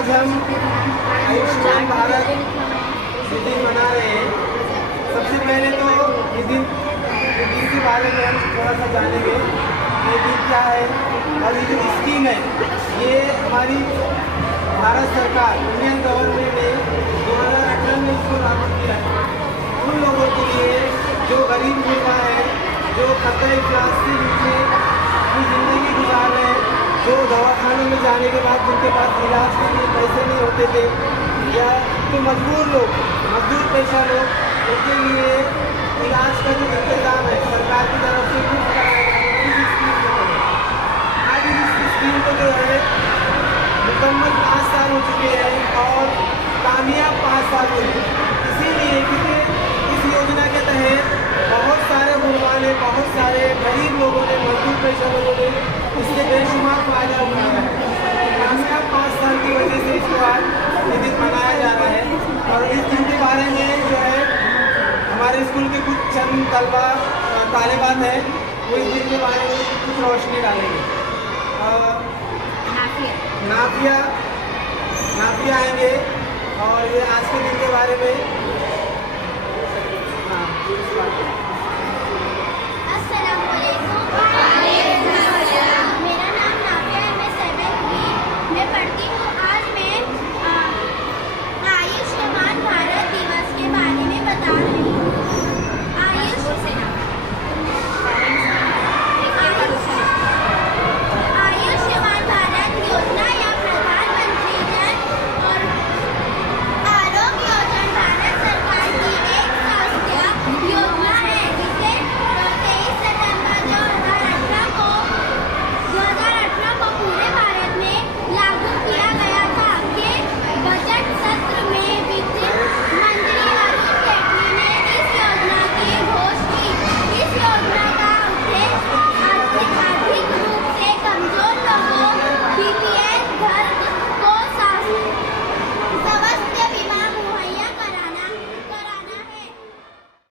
आज हम आयुष्मान भारत ये दिन मना रहे हैं। सबसे पहले तो ये दिन के बारे में हम थोड़ा सा जानेंगे। ये दिन क्या है और ये जो स्कीम है ये हमारी भारत सरकार इंडियन गवर्नमेंट ने 2018 में इसको लागू किया है। उन लोगों के लिए जो गरीब गुरबा है, जो खतरे इफ्लास से नीचे अपनी ज़िंदगी गुजार रहे हैं, जो दवाखानों में जाने के बाद जिनके पास इलाज के लिए पैसे नहीं होते थे, या जो मजदूर लोग, मजदूर पेशा लोग, उनके लिए इलाज का जो इंतज़ाम है सरकार की तरफ से कुछ कराया गया है। आज इस स्कीम को जो है मुकम्मल 5 साल हो चुके हैं और कामयाब 5 साल हुए। इसीलिए क्योंकि इस योजना के तहत बहुत सारे गुरबा ने, बहुत सारे गरीब लोगों ने, मजदूर पेशा लोगों ने इससे बेशुमार फायदा उठाया है। कामयाब 5 साल की वजह से इसको आज ये दिन मनाया जा रहा है। और इस दिन के बारे में जो है हमारे स्कूल के कुछ चंद तलबा तालिबात हैं, वो इस दिन के बारे में कुछ रोशनी डालेंगे। नाफिया आएंगे और ये आज के दिन के बारे में